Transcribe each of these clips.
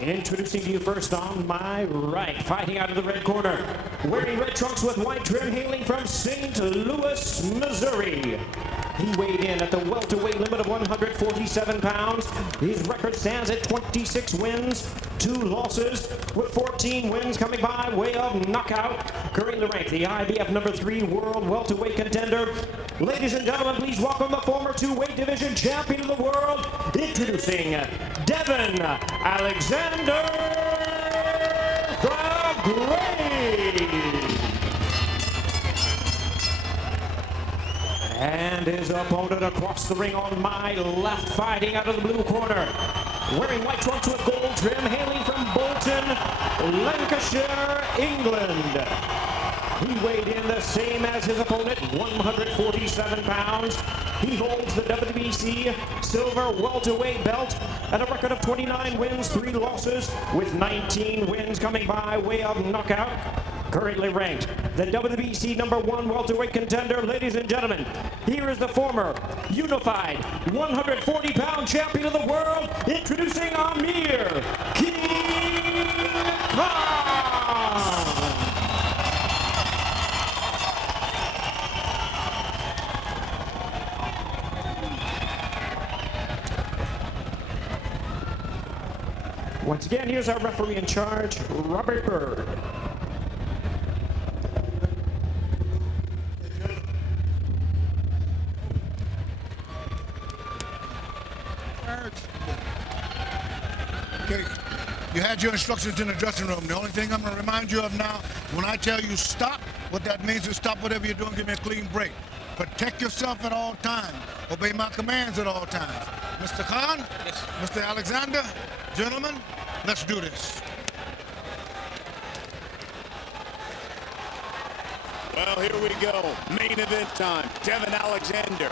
Introducing to you first on my right, fighting out of the red corner, wearing red trunks with white trim, hailing from St. Louis, Missouri. He weighed in at the welterweight limit of 147 pounds. His record stands at 26 wins, 2 losses, with 14 wins coming by way of knockout. Currently ranked the IBF number 3 world welterweight contender. Ladies and gentlemen, please welcome the former 2-weight division champion of the world, introducing Devin Alexander the Great. And his opponent across the ring on my left, fighting out of the blue corner, wearing white trunks with gold trim, hailing from Bolton, Lancashire, England. He weighed in the same as his opponent, 147 pounds. He holds the WBC silver welterweight belt at a record of 29 wins, 3 losses, with 19 wins coming by way of knockout. Currently ranked the WBC number 1 welterweight contender. Ladies and gentlemen, here is the former unified 140-pound champion of the world, introducing Amirkhon. Once again, here's our referee in charge, Robert Bird. Okay, you had your instructions in the dressing room. The only thing I'm going to remind you of now, when I tell you stop, what that means is stop whatever you're doing, give me a clean break. Protect yourself at all times. Obey my commands at all times. Mr. Khan, yes. Mr. Alexander, gentlemen, let's do this. Well, here we go. Main event time. Devin Alexander,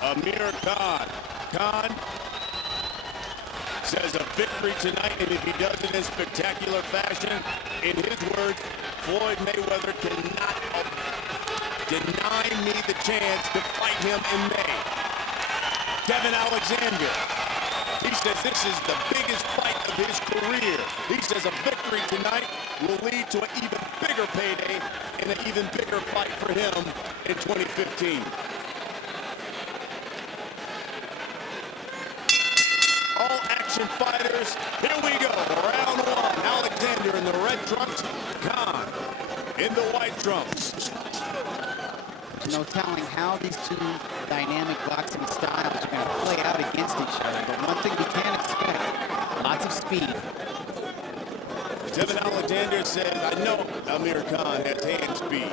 Amirkhon. Khan says a victory tonight, and if he does it in spectacular fashion, in his words, Floyd Mayweather cannot deny me the chance to fight him in May. Devin Alexander, he says this is the biggest fight of his career. He says a victory tonight will lead to an even bigger payday and an even bigger fight for him in 2015. All action fighters, here we go, round 1. Alexander in the red trunks, Khan in the white trunks. There's no telling how these two dynamic boxing styles are going to play out against each other, but one thing we can expect, lots of speed. Devin Alexander says, I know Amirkhon has hand speed.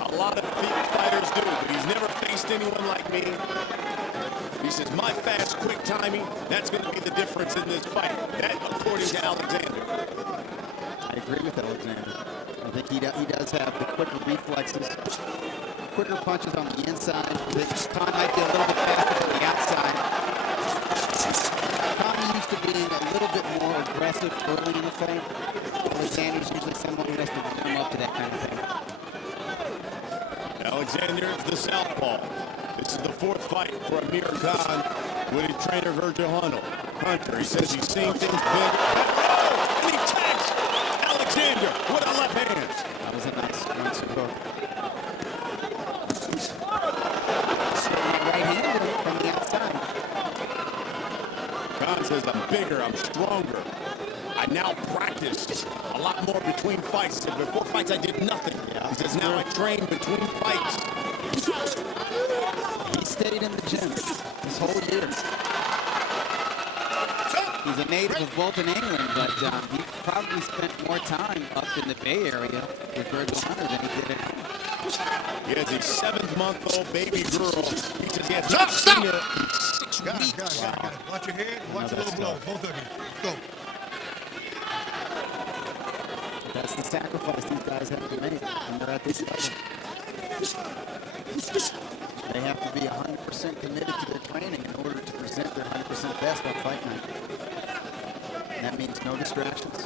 A lot of fighters do, but he's never faced anyone like me. He says, my fast, quick timing, that's going to be the difference in this fight. That, according to Alexander. I agree with Alexander. I think he does have the quicker reflexes, quicker punches on the inside. Khan might be a little bit faster from the outside. Khan used to being a little bit more aggressive early in the fight. Alexander's usually someone who has to warm up to that kind of thing. Alexander is the southpaw. This is the 4th fight for Amirkhon with his trainer Virgil Hunter. He says he's seeing things big. Oh, and he tags Alexander with a left hand. That was a nice hook. Right hand from the outside. Khan says I'm bigger, I'm stronger. I now practice a lot more between fights. He said before fights I did nothing. He says now I train between fights. He stayed in the gym this whole year. He's a native of Bolton, England, but he probably spent more time up in the Bay Area with Virgil Hunter than he did at home. He has a 7-month-old baby girl. He says he has Stop! seen her in 6 weeks. Got it. Watch your head, watch your little blow. Both of you. Go. That's the sacrifice these guys have to make when they're at this level. They have to be 100% committed to their training in order to present their 100% best on fight night. And that means no distractions.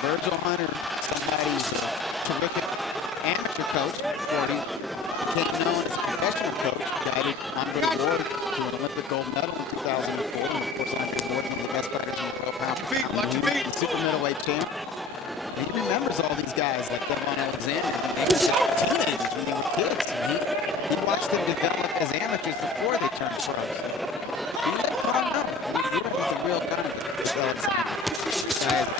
Virgil Hunter, somebody who's a terrific amateur coach before he became known as a professional coach, guided Andre Ward to an Olympic gold medal in 2004. And of course, Andre Ward, one of the best fighters in the world. Watch your feet. The super middleweight champ. And he remembers all these guys like Devon Alexander. They were teenagers when they were kids. And he watched them develop as amateurs before they turned pros. He let Khan know. You're a real guy. This guy has talent. This guy has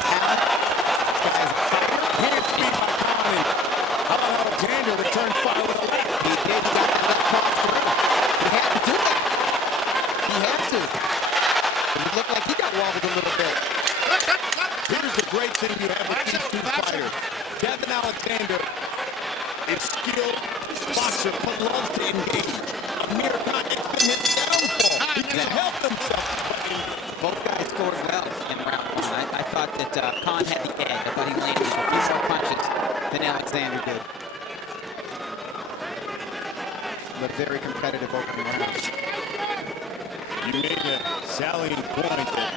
a fighter. Hands beat by Conley. How about Alexander returned fire with a left? He did. He got that left cross through. He had to do that. He had to. But it looked like he got wobbled a little bit. Here's the great thing you have with these two fighters. Kevin Alexander is skilled, boxer, but loves to engage. Amirkhon, it's been his downfall. He can help himself. Both guys scored well in round one. I thought that Khan had the edge. I thought he landed a few more punches than Alexander did. But very competitive opening round. You made a salient point that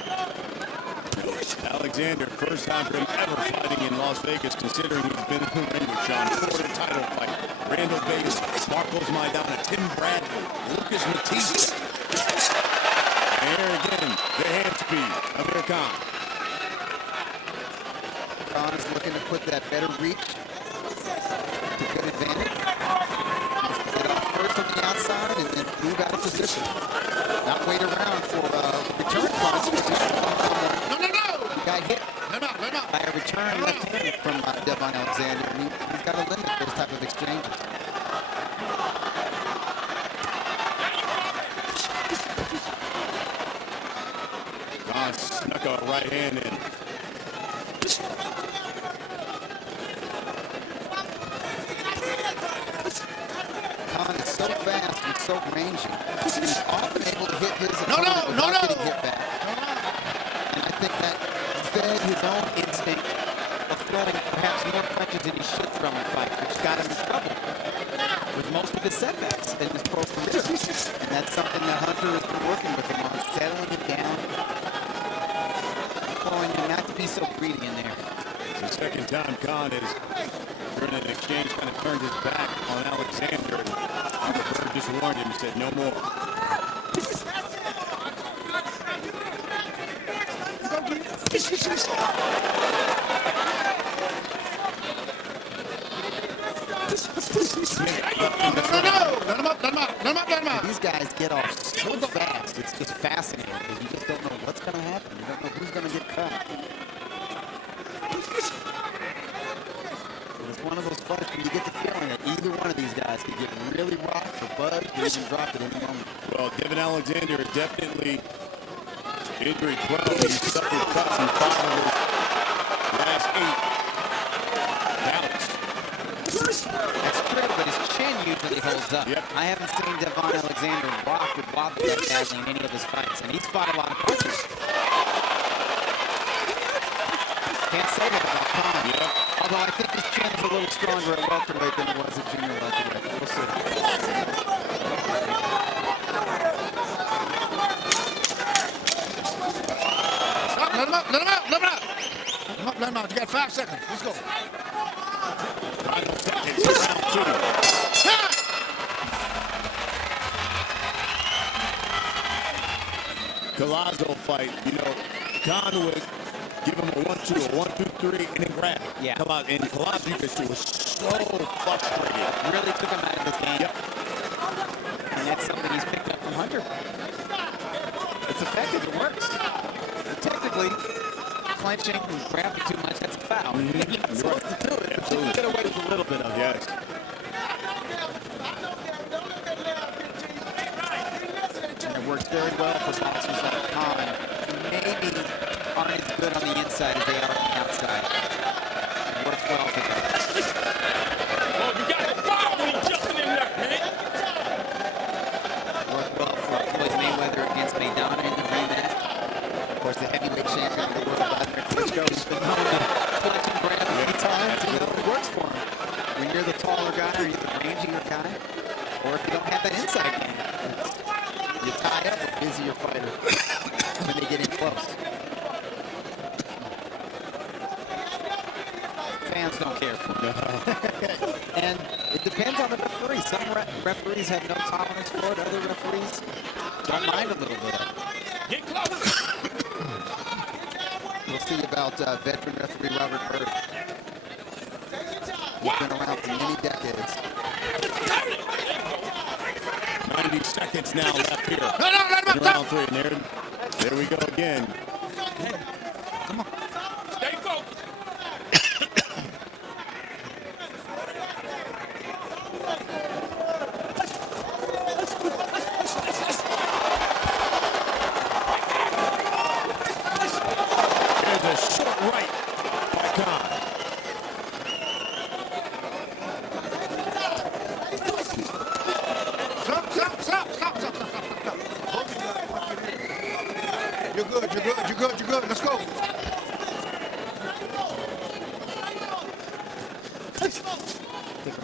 Alexander, first time for him ever fighting in Las Vegas, considering he's been in the ring with Sean Porter, title fight, Randall Bates, Marcos Maidana, Tim Bradley, Lucas Matista. And here again, the hand speed of Amirkhon. Khan is looking to put that better reach to good advantage. Get off first on the outside and then move out of position. Not wait around for return punch. He got hit by a return left hand from Devon Alexander. And he's got to limit those type of exchanges. Khan snuck a right hand in. Khan is so fast and so rangy. He's often able to hit his opponent without getting hit back. And I think that fed his own instinct of throwing perhaps more punches than he should throw in fight, which got him in trouble with most of his setbacks in his pro career. And that's something that Hunter has been working with him on, settling him down, calling him not to be so greedy in there. It's the second time Khan has, during an exchange, kind of turned his back on Alexander. And Bird just warned him, said no more. These guys get off so fast. It's just fascinating because you just don't know what's going to happen. You don't know who's going to get caught. It's one of those fights where you get the feeling that either one of these guys could get really rocked or buzzed or even dropped at any moment. Well, Devin Alexander is definitely injury 12. He's suffered cuts in 5 of his last 8 bouts. That's true, but his chin usually holds up. Yep. I haven't seen Devon Alexander rock or wobble that badly in any of his fights, and he's fought a lot of punches. Can't say that about Khan. Yep. Although I think his chin is a little stronger at welterweight than it was at junior welterweight. We'll see. Stop, let him up, let him out, let him out. Let him up, let him out. You got 5 seconds. Let's go. Final seconds, round 2. Collazo fight, you know, Khan would give him a 1-2, a 1-2-3, and then grab. Yeah. And Collazo, you could see, was so frustrated. Really took him out of this game. Yep. And that's something he's picked up from Hunter. It's effective, it works. And technically, clenching and grabbing too much, that's a foul. You're not supposed to do it, but you can get away with a little bit of it. Yes. And it works very well for boxers like Khan, who maybe aren't as good on the inside as they are on the outside. It works well for them. Oh, you got a foul when he's jumping in there, man. Worked well for Floyd Mayweather against Maidana in the rematch. Of course, the heavyweight champion of the world, Vladimir Klitschko, has been known to clutch and grab a few times. You know, it works for him. When you're the taller guy or you're the rangier guy, or if you don't have that inside game, you tie up a busier fighter when they get in close. Fans don't care for him. And it depends on the referee. Some referees have no tolerance for it. other referees don't mind a little bit of. We'll see about veteran referee Robert Bird. He's been around for many decades. 90 seconds now left here. No, let him in round 3. And there we go again. Come on. Stay focused. There's a short right by Khan. Stop. You're good. Let's go.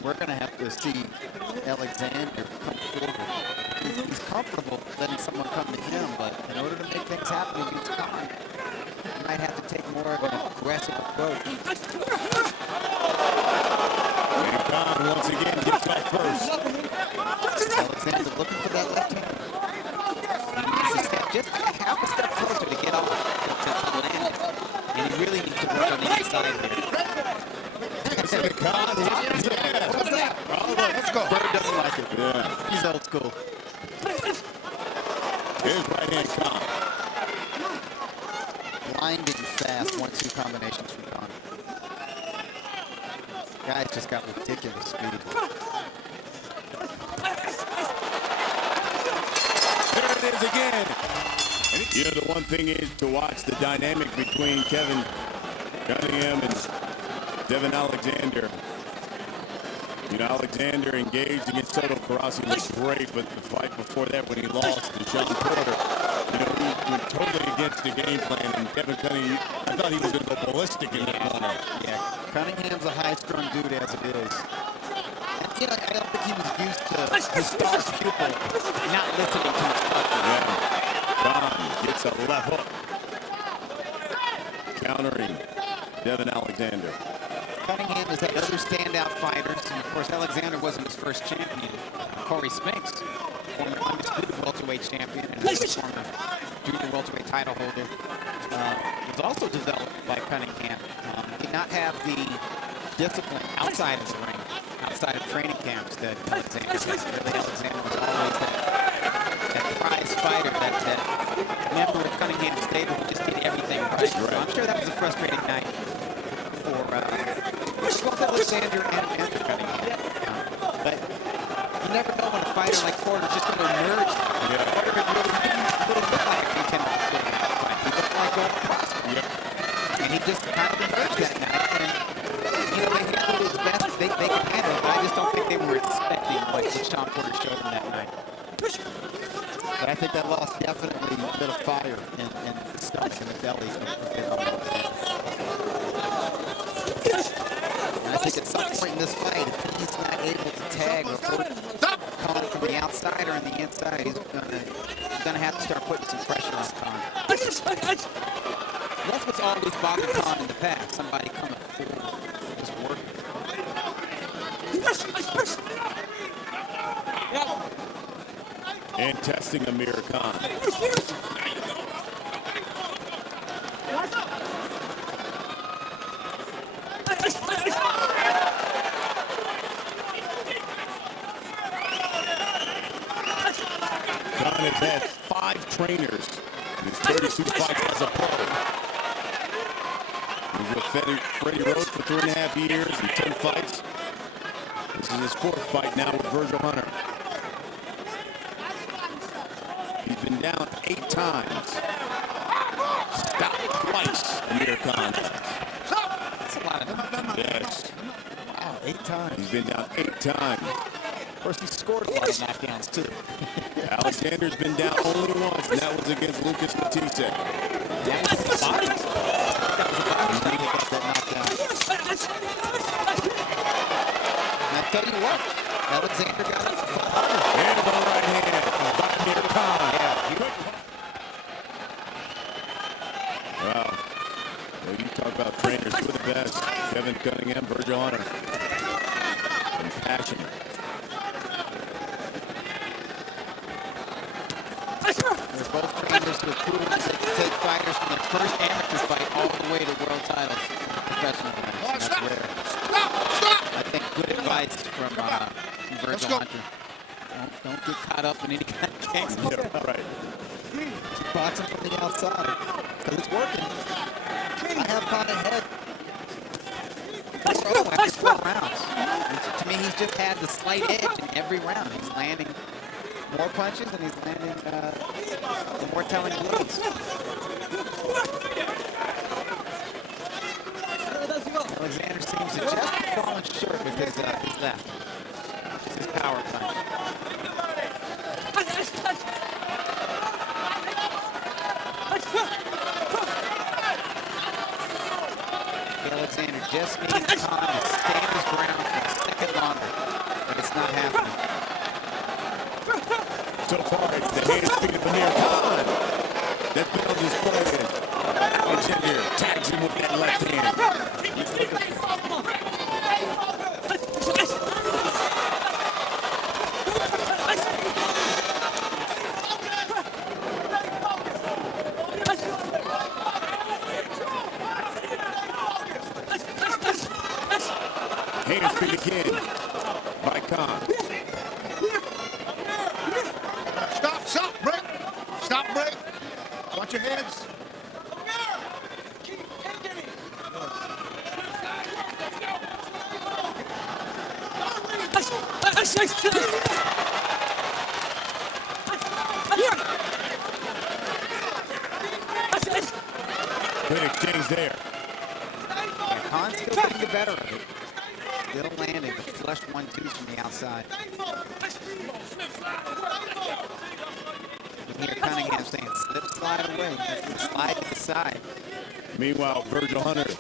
We're going to have to see Alexander come forward. He's comfortable letting someone come to him, but in order to make things happen against Khan, he might have to take more of an aggressive approach. And Khan once again gets off first. Alexander looking for that left hand. He needs to step just half a step closer to get off to land it. And he really needs to work on the inside here. Khan, What's that? Let's go. Bird doesn't like it. yeah. He's old school. Here's right hand Khan. Blinding fast 1-2 combinations from Khan. Guy's just got ridiculous speed. There it is again. And you know, the one thing is to watch the dynamic between Kevin Cunningham and Devin Alexander. You know, Alexander engaged against Soto Karasi, looked great, but the fight before that when he lost to Sean Porter, you know, he went totally against the game plan, and Kevin Cunningham, I thought he was going to go ballistic in that corner. Yeah, Cunningham's a high-strung dude as it is. And, you know, I don't think he was used to his star pupil not listening to his coach. Yeah. Khan gets a left hook. Countering Devin Alexander. Cunningham has had other standout fighters, and of course Alexander wasn't his first champion. Corey Spinks, former undisputed welterweight champion and former junior welterweight title holder, was also developed by Cunningham. Did not have the discipline outside of the ring, outside of training camps that Alexander had. Really, Alexander was always that prize fighter, that member of Cunningham's stable who just did everything right. So I'm sure that was a frustrating night for both Alexander and Cunningham. But you never know when a fighter like Porter's just going to emerge. Porter really didn't look like a contender before that fight. He looked like a prospect. And he just kind of emerged that night. And, you know, they handled it as best as they could handle it. But I just don't think they were expecting what Sean Porter showed them that night. But I think that loss definitely lit a fire in the stomach and the belly. I think at some point in this fight, if he's not able to tag or Khan from the outside or on the inside, he's gonna have to start putting some pressure on Khan. That's what's always bothered Khan in the past. Somebody coming forward, just working. And testing Amirkhan. Khan has had 5 trainers in his 32 fights as a pro. He was with Freddie Rhodes for 3.5 years and 10 fights. This is his 4th fight now with Virgil Hunter. He's been down 8 times. Stopped twice, Amirkhon. That's a lot of them. Yes. Wow, 8 times. He's been down 8 times. Of course, he scored a lot of knockdowns, too. Alexander's been down only once, and that was against Lucas Matisse. That was a boxing. That was a boxing. He got that knockdown. And I tell you what, Alexander got it. And the right hand by Amirkhon. Wow. Well, you talk about trainers with the best. Kevin Cunningham, Virgil Hunter. And passion. They're both trainers who have proven that they can take fighters from their first amateur fight all the way to world titles in professional events. And that's rare. I think good advice from Virgil Hunter. Don't get caught up in any kind of games. Yeah, right. Keep boxing from the outside because it's working. I have caught ahead 4-0 after 4 rounds. To me, he's just had the slight edge in every round. He's landing more punches and he's landing the more telling blows. Alexander seems to just be falling short with his left. It's his power punch. Alexander just needs time to stand his ground for a second longer, but it's not happening. So far, it's the hand speed of Amirkhon that builds his play in. Alexander tags him with that left hand. Hand speed again by Khan. Stop, break. Stop, break. Watch your heads. Good exchange there. Khan's still getting the better of it. Still landing the flush 1-2s from the outside. You hear Cunningham saying, slip, slide away. Slide to the side. Meanwhile, Virgil Hunter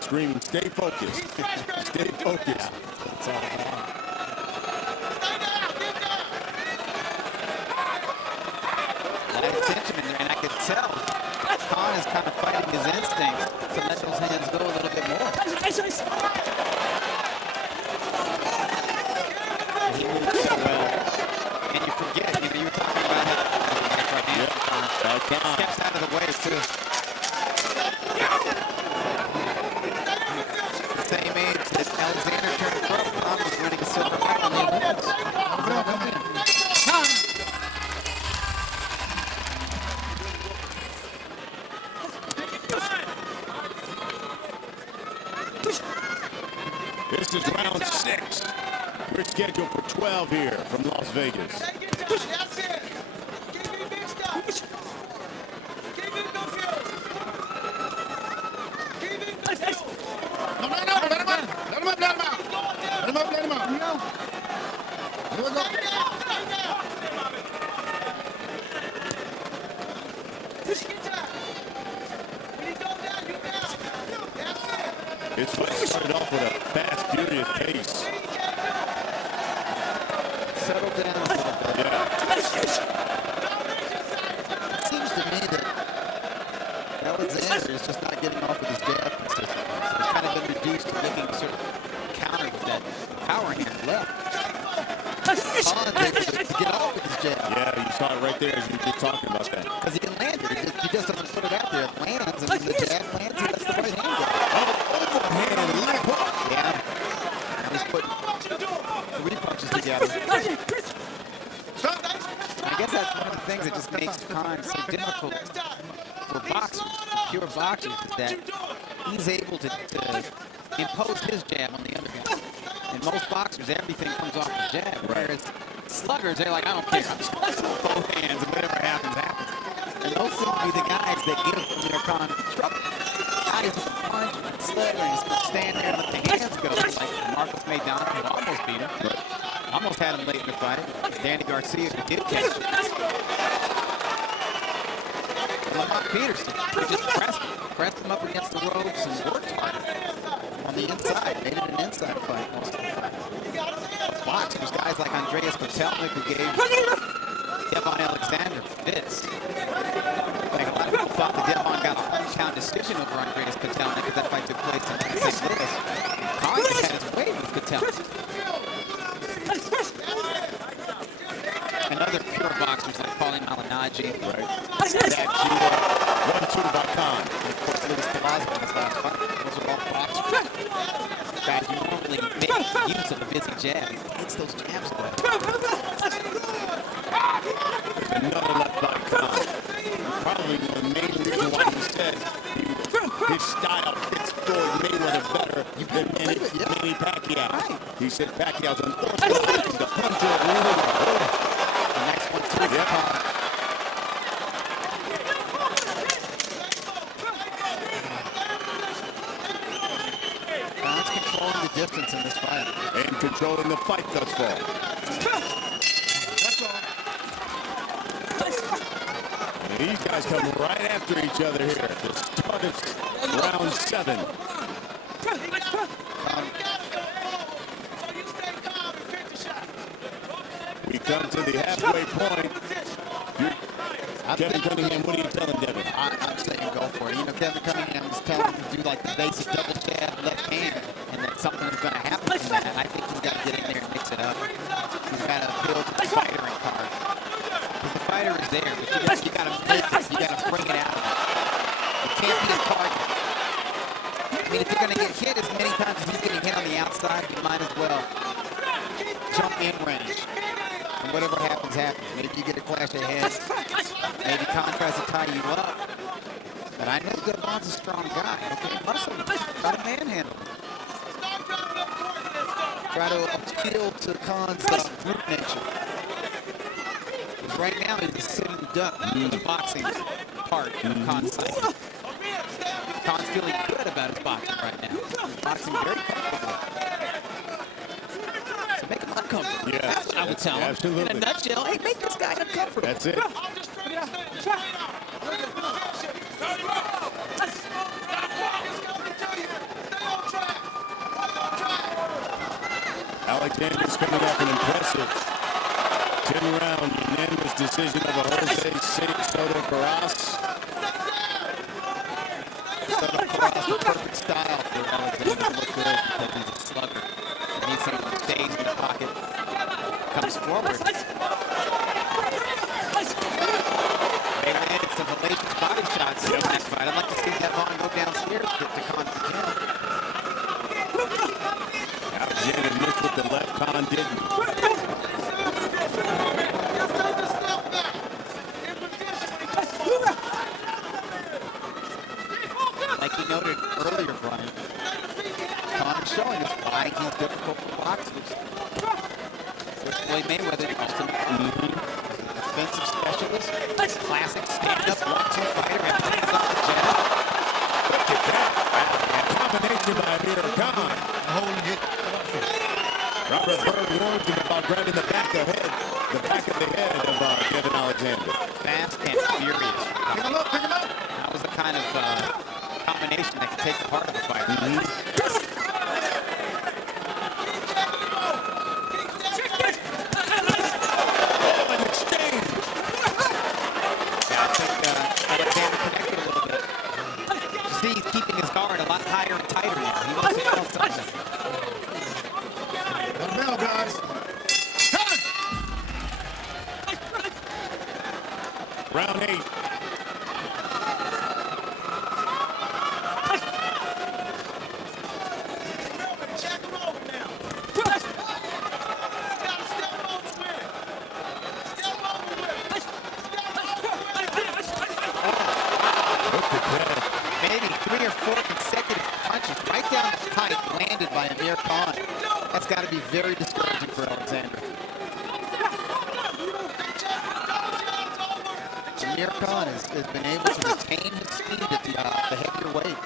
screaming, stay focused. Stay focused. That's all about. A lot of tension in there, and I could tell Khan is kind of fighting his instincts to let those hands go a little bit more. He moves so well. And you forget, you were talking about how steps out of the way, too. The same age that Alexander turned pro, Khan was winning a silver medal in the Olympics. This is round 6. We're scheduled for 12 here from Las Vegas. It's started off with a fast, furious pace. Settle down a little bit. Yeah. It seems to me that Alexander is just not getting off with his jab consistently. So he's kind of been reduced to looking to sort of counter with that power hand left. Khan's able to get off with his jab. Yeah, you saw it right there as you were talking about that. Because he can land it. He just doesn't put it out there. It lands, and when the jab lands, he lets the right hand go. Yeah. He's putting 3 punches together. I guess that's one of the things that just makes Khan so difficult for boxers, pure boxers, is that he's able to impose his jab on the other guy. In most boxers, everything comes off the jab, whereas sluggers, they're like, I don't care. I'm just both hands, and whatever happens, happens. And those seem to be the guys that give Amirkhon trouble. Guys with a punch and slugger, and he's going to stand there and let the hands go. Like Marcos Maidana, who almost beat him. Almost had him late in the fight. Danny Garcia, who did catch him. And Lamont Peterson, who just pressed him up against the ropes and worked hard on the inside. Made it an inside fight most of the fight. Boxers, guys like Andreas Patelnik, who gave Devon Alexander fits. Like a lot of people thought that Devon got a count decision over Andreas Patelnik because that fight took place in St. Louis. Khan just had his way with Patelnik. Another pure boxer. boxers like Paulie Malignaggi. Right. That judo. 1-2 by Khan. And of course, Luis Palazzo in his last fight. Those are all boxers. Guys who normally make use of a busy jab. He hits those jabs away. Another left by Khan. Probably the main reason why he said his style fits Floyd Mayweather better than Manny Pacquiao. Right. He said Pacquiao's an orthodox, the puncher. The next one, too, for Khan. Khan's controlling the distance in this fight. And controlling the fight thus far. That's all. And these guys come right after each other here at the start of round 7. We come to the halfway point. Kevin Cunningham, what are you telling Devin? I'm saying go for it. You know, Kevin Cunningham is telling him to do like the basic double jab, left hand, and then something is going to happen from that. I think he's got to get in there and mix it up. He's got to appeal to the fighter in card. Because the fighter is there, but you got to flip it. You got to bring it out of him. It can't be a card. I mean, if you're going to get hit as many times as he's getting hit on the outside, you might as well jump in range. And whatever happens, happens. Maybe you get a clash of heads. Maybe Khan tries to tie you up. But I know Devon's a strong guy. Okay, muscle him. Try to manhandle him. Try to appeal to Khan's brute nature. Because right now he's a sitting duck in the boxing part of Khan's psyche. Khan's feeling good about his boxing right now. He's boxing very comfortably. So make him uncomfortable. Yeah, that's what I would tell him. absolutely. In a nutshell, hey, make this guy uncomfortable. That's it. Alexander's coming off an impressive 10-round unanimous decision over Jose Soto Caras. Soto Caras, the perfect style for Alexander to look good because he's a slugger. He needs someone who stays in the pocket, comes forward. They landed some hellacious body shots in that fight. I'd like to see Devon go downstairs to Khan for count. Alexander missed with the left, Khan didn't. Like you noted earlier, Brian, Khan is showing us why he's difficult for boxers. With Floyd Mayweather, you also offensive specialist, classic stand-up 1-2 fighter, and hands off the jab. Look at that. Combination by Amirkhan. Holding it. Robert Byrd warns him about grabbing the back of the head of Kevin Alexander. Fast and furious. Pick him up, pick him up. That was the kind of combination that can take the heart of a fighter. Alexander connected a little bit. You see, he's keeping his guard a lot higher and tighter now. He wants to feel something. Got a bell, guys. Round 8. Maybe 3 or 4 consecutive punches right down the pipe landed by Amirkhon. That's got to be very discouraging for Alexander. Amirkhon has been able to retain his speed at the heavier weight.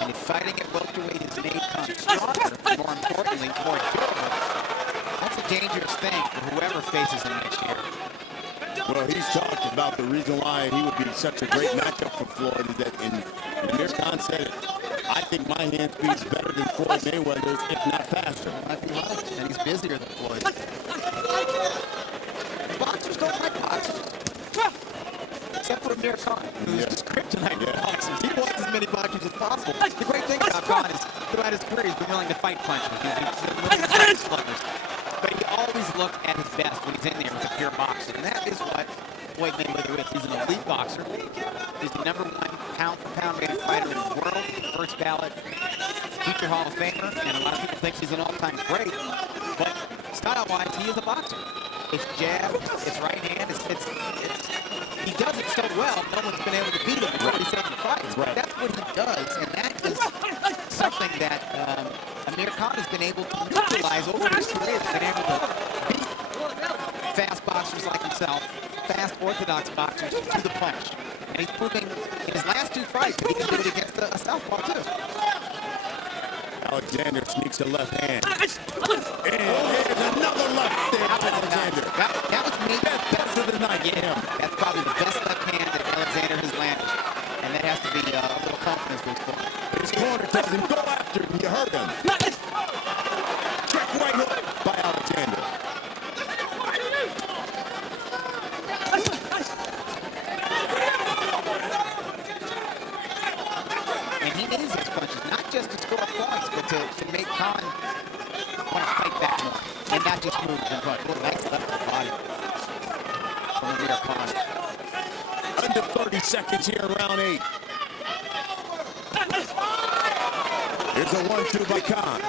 And he's fighting at welterweight has made Khan stronger, but more importantly, more durable. That's a dangerous thing for whoever faces him next year. Well, he's talked about the reason why he would be such a great matchup for Floyd is that, and Amirkhon said it, I think my hand speed's better than Floyd Mayweather's, if not faster. Might be right, and he's busier than Floyd. Boxers don't like boxers. Except for Amirkhon, who's just kryptonite for boxers. He wants as many boxers as possible. The great thing about Khan is, throughout his career, he's been willing to fight punches. He's been willing to fight sluggers. But he always look at his best when he's in there with a pure boxer. And that is what Floyd Mayweather is. He's an elite boxer. He's the #1 pound-for-pound rated fighter in the world. First ballot future Hall of Famer. And a lot of people think he's an all-time great. But style-wise, he is a boxer. It's jab, it's right hand, he does it so well, no one's been able to beat him in 47 fights. Right. That's what he does, and that is something that Amirkhan has been able to neutralize over his career. He's been able to beat fast boxers like himself, fast orthodox boxers to the punch. And he's proving in his last 2 fights that he can do it against a southpaw too. Alexander sneaks a left hand. And there's another left there. Alexander. That was maybe the best of the night. Yeah, that's probably the best left hand that Alexander has landed. And that has to be a little confidence boost for him. His corner tells him, go after him. You heard him. Check right hook by Alexander. And he needs those punches, not just to score points, but to make Khan want to fight back more. And not just move and punch. Well, nice left to the body from Amirkhan. Under 30 seconds here in round 8. Here's a 1-2 by Khan.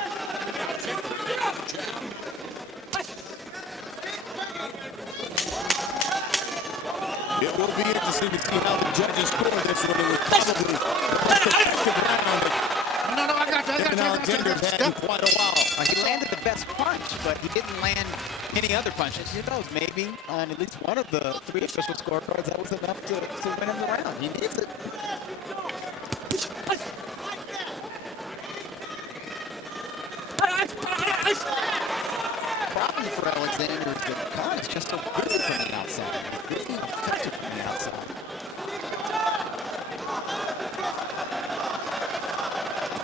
It will be interesting to see how the judges score this one. It was probably the most effective round that Alexander's had in quite a while. He landed the best punch, but he didn't land any other punches. Who knows, maybe on at least one of the 3 official scorecards, that was enough to win him the round. He needs it. Problem for Alexander is that Khan is just so busy from the outside. He's busy and effective from the outside.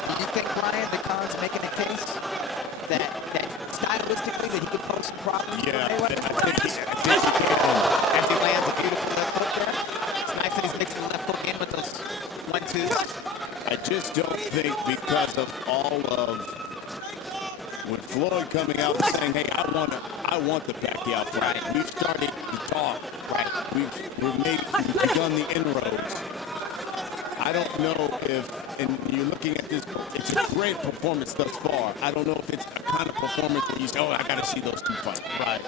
Do you think, Brian, that Khan's making a case that stylistically that he could pose some problems? Yeah, I think he can. And he lands a beautiful left hook there. It's nice that he's mixing the left hook in with those 1-2s. I just don't think because of all of when Floyd coming out and saying, hey, I want the Pacquiao fight. Right. We've started to talk. Right. We've begun the inroads. I don't know if, and you're looking at this, it's a great performance thus far. I don't know if it's a kind of performance where you say, oh, I got to see those 2 fights. Right.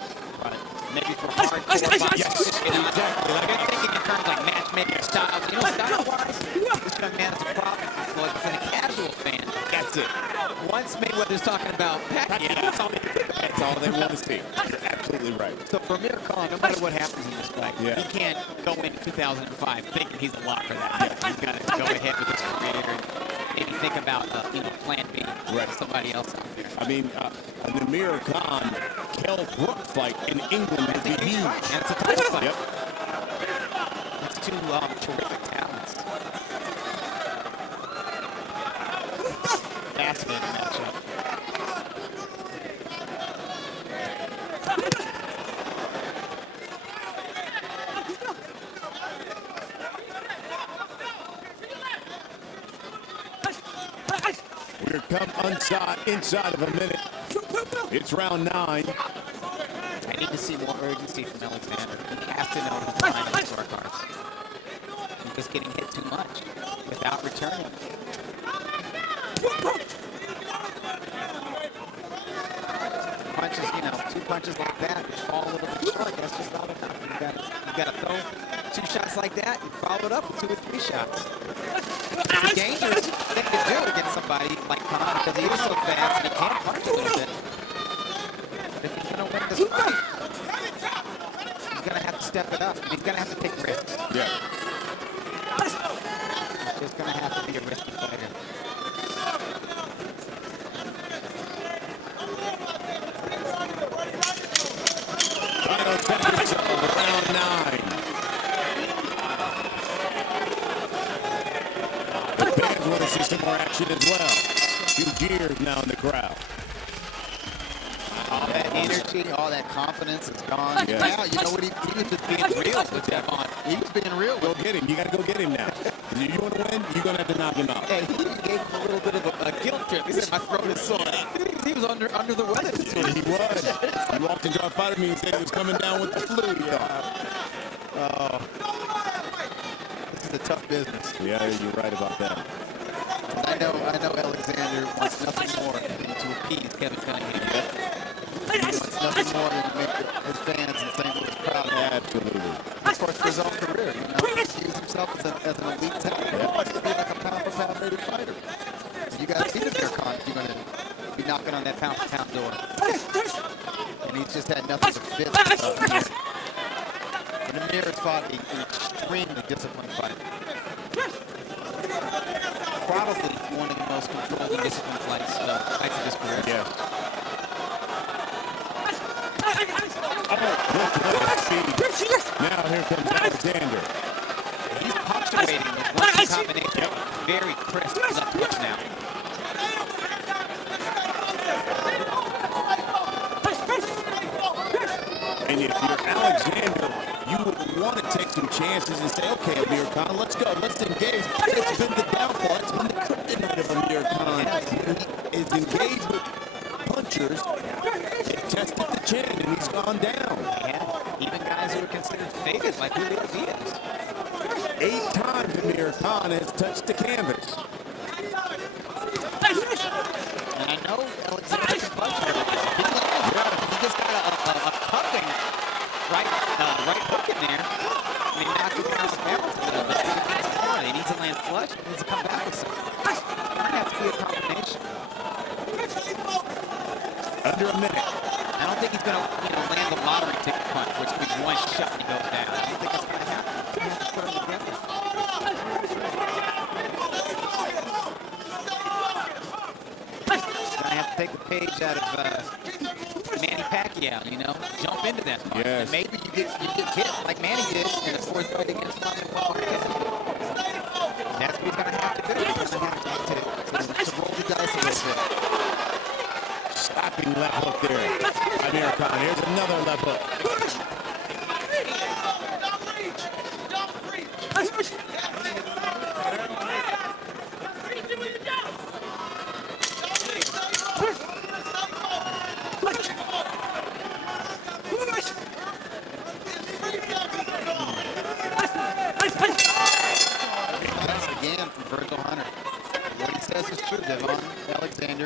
Maybe for hardcore boxing. Yes, exactly. Like you're thinking in terms like matchmaking styles. You know, style-wise, this young man is a problem for Floyd. For the casual fan, that's it. Once Mayweather's talking about Pacquiao, that's all they think about. That's all they want to see. You're absolutely right. So for Amirkhan, no matter what happens in this fight, he can't go into 2005 thinking he's a lock for that. He's got to go ahead with his career and maybe think about plan B. Right. Somebody else out there. I mean, an Amirkhan Kell Brook fight in England would be huge. And it's a title fight. Yep. That's 2 terrific talents. Fascinating matchup. We're come inside of a minute. It's round 9. I need to see more urgency from Alexander. He has to know his line on the scorecards. He's just getting hit too much without returning. Punches, 2 punches like that, which fall a little bit short. That's just not enough. You got to throw 2 shots like that and follow it up with 2 or 3 shots. It's a dangerous thing to do against somebody like Khan because he is so fast and he can punch a little bit. But if he's going to win this fight, he's going to have to step it up. And he's going to have to take risks. Yeah. He's just going to have to be a risky fighter. Final seconds of round 9. The fans want to see some more action as well. 2 gears now in the crowd. All that energy, all that confidence is gone. Yeah. Now, you know what, he was just being real with Devon. He was being real. Go get him. You got to go get him now. If you want to win, you're going to have to knock him out. Hey, he gave him a little bit of a guilt trip. He said, my throat is sore. He was under the weather. Yeah, he was. He walked into our fighter meeting and said he was coming down with the flu. Oh. This is a tough business. Yeah, you're right about that. I know Alexander wants nothing more than to appease Kevin Cunningham. He wants nothing more than to make his fans in St. Louis proud. Absolutely. Of course, for his own career, you know, he sees himself as an elite talent. He wants to be like a pound-for-pound rated fighter. So you got to see the Amirkhan if you're going to be knocking on that pound-for-pound door. And he's just had nothing but fits. And Amir has fought an extremely disciplined fighter. Probably one of the most controlled and disciplined fights of his career. Yeah. Now here comes Alexander. He's punctuating with one combination of very crisp left hooks now. And if you're Alexander, you would want to take some chances and say, okay, Amirkhan, let's go, let's engage. It's been the downfall, it's been the kryptonite of Amirkhan. He is engaged with punchers. They tested the chin and he's gone down. Yeah, even guys who are considered faded, like Julio Diaz. 8 times Amirkhan has touched the canvas. And I know Alexander can punch her. He just got a cuffing right hook in there. I mean, knocked him out of balance a little bit. He needs to land flush. He needs to come back with something. It's going to have to be a combination. Under a minute. I don't think he's going to land the lottery ticket punch, which would be one shot and he goes down. I don't think that's going to happen. He has to put them together. He's going to have to take the page out of Manny Pacquiao, jump into that fight. Yes. And maybe you get hit like Manny did in the 4th fight against Marquez. That's what he's going to have to do. He's going to have to roll the dice a little bit. Slapping left hook there. Amirkhan, here's another left hook.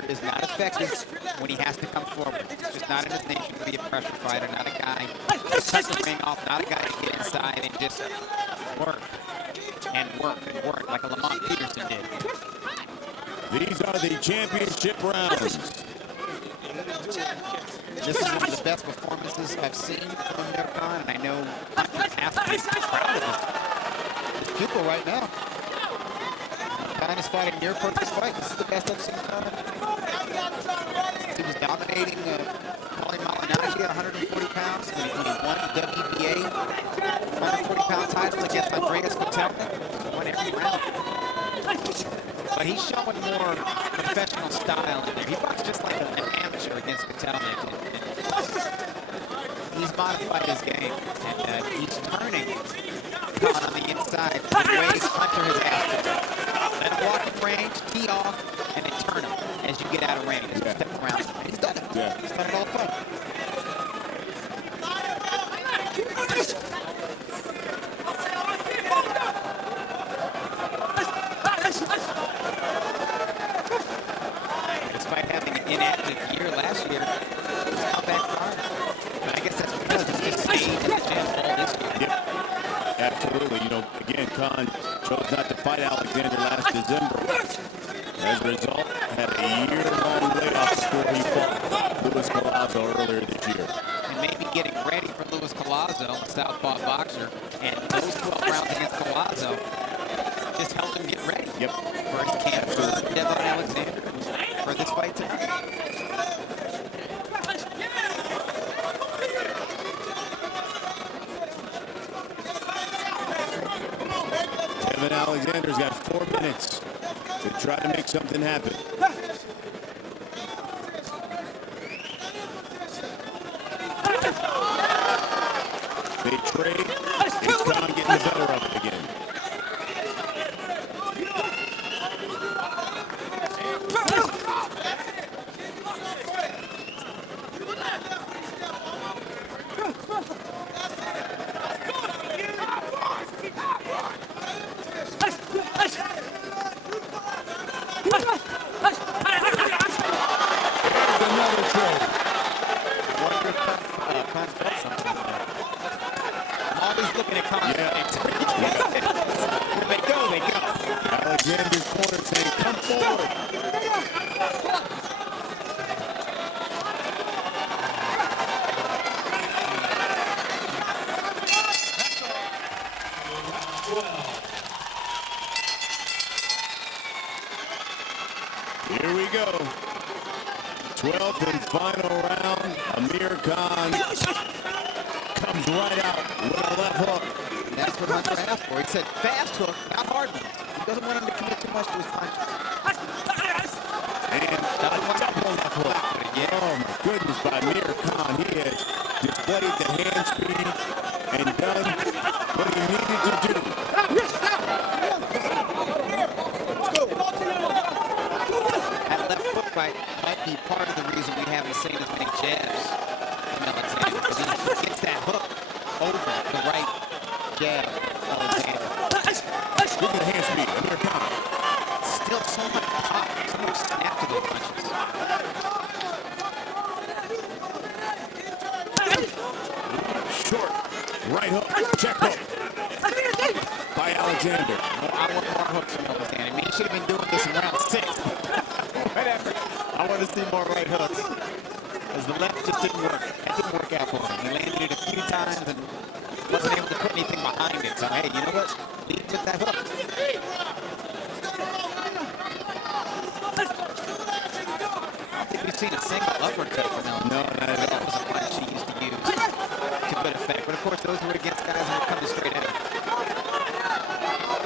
Is not effective when he has to come forward. It's just not in his nature to be a pressure fighter, not a guy to cut the ring off, not a guy to get inside and just work like a Lamont Peterson did. These are the championship rounds. This is one of the best performances I've seen from Amirkhan, and I know half of his proud of his pupil right now. Khan is fighting near perfect fight. This is the best I've seen Khan. He was dominating Paulie Malignaggi at 140 pounds when he won the WBA 140-pound title against Andreas Kotelnik. He won every round. But he's showing more professional style in there. He fights just like an amateur against Kotelnik. He's modified his game, and he's turning Khan on the inside the way Hunter has asked him. Let him walk in range, tee off, and then turn him as you get out of range. As you step around. And he's done it. Yeah. He's done it all fun. Despite having an inactive year last year, he's come back far. But I guess that's because he's just stayed in the gym all this year. Yep. Absolutely. Again, Khan chose not to fight Alexander last December. As a result, had a year-long layoff before he fought Luis Collazo earlier this year. And maybe getting ready for Luis Collazo, a southpaw boxer, and those 12 rounds against Collazo just helped him get ready for his camp for Devon Alexander for this fight tonight. Devon Alexander's got 4 minutes to try to make something happen. They trade. Is Khan getting the better of it again? Alexander's corner saying, come forward. Here we go. 12th and final round. Amirkhan comes right out with a left hook. That's what Hunter asked for. He said fast hook, not hard one. He doesn't want him to commit too much to his punches. And a double left hook. Yeah. Oh my goodness, by Amirkhan. He has displayed the hand speed and done what he needed to do. That left hook fight might be part of the reason we haven't seen as many jabs from Alexander, because he gets that hook over the right jab. Alexander. Look at the hand speed, Amirkhan. Still so much pop, so much snap to those punches. Short, right hook, check hook by Alexander. Well, I want more hooks from Alexander. I mean, he should have been doing this in round 6. Whatever. I want to see more right hooks. Because the left just didn't work. That didn't work out for him. He landed it a few times and wasn't able to put anything behind it. So, hey, you know what? Lead with that hook. I don't think we've seen a single uppercut from him. No, not at all. That was a punch he used to use to good effect. But, of course, those were against guys who were coming straight at him.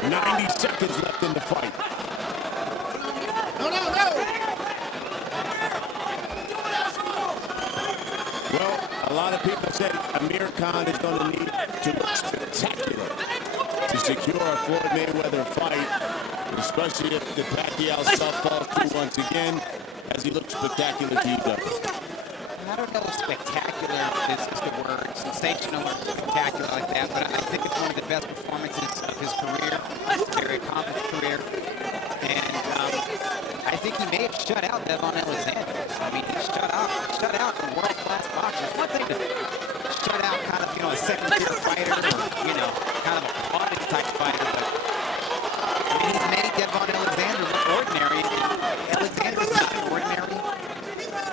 90 seconds left in the fight. No. Well, a lot of people said Amirkhan is going to need to look spectacular to secure a Floyd Mayweather fight, especially if the Pacquiao stuff falls through once again, as he looks spectacular to you. I don't know if spectacular is the word, sensational or spectacular like that, but I think it's one of the best performances of his career, his very accomplished career. And I think he may have shut out Devon Alexander. I mean, he shut out a world-class boxer. It's one thing to shut out kind of, a second-tier fighter or, kind of a plotted type fighter, but I mean, he's made Devon Alexander look ordinary. Alexander's not an ordinary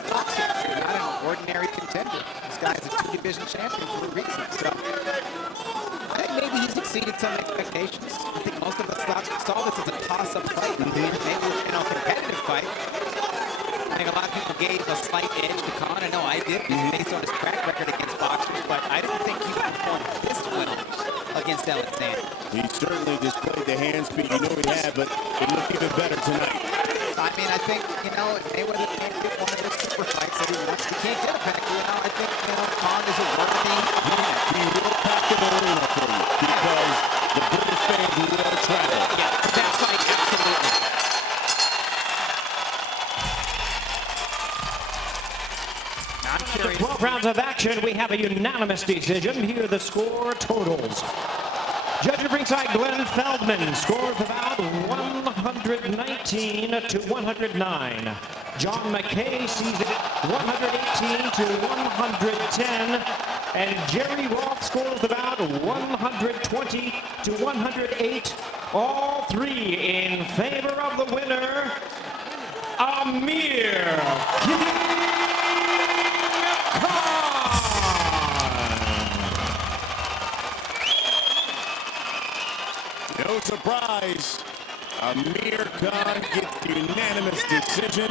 boxer, not an ordinary contender. This guy's a two-division champion for a reason. So I think maybe he's exceeded some expectations. I think most of us saw this as a toss-up fight. Maybe a competitive fight. I think a lot of people gave a slight edge to Khan. I know I did, based on his track record against boxers, but I didn't think he performed this well against Alexander. He certainly displayed the hand speed he had, but it looked even better tonight. I mean, I think, if Mayweather can't get one of those super fights that he wants, he can't get a Pacquiao. I think, Khan is a worthy man. He will pack the arena for you because the British fans will travel. Yeah, for that fight, absolutely. After 12 rounds of action, we have a unanimous decision. Here are the score totals. Judge at ringside, Glenn Feldman, score of about 119 to 109. John McKay sees it 118 to 110. And Jerry Roth scores about 120 to 108. All three in favor of the winner, Amirkhan. No surprise, Amirkhan gets the unanimous decision.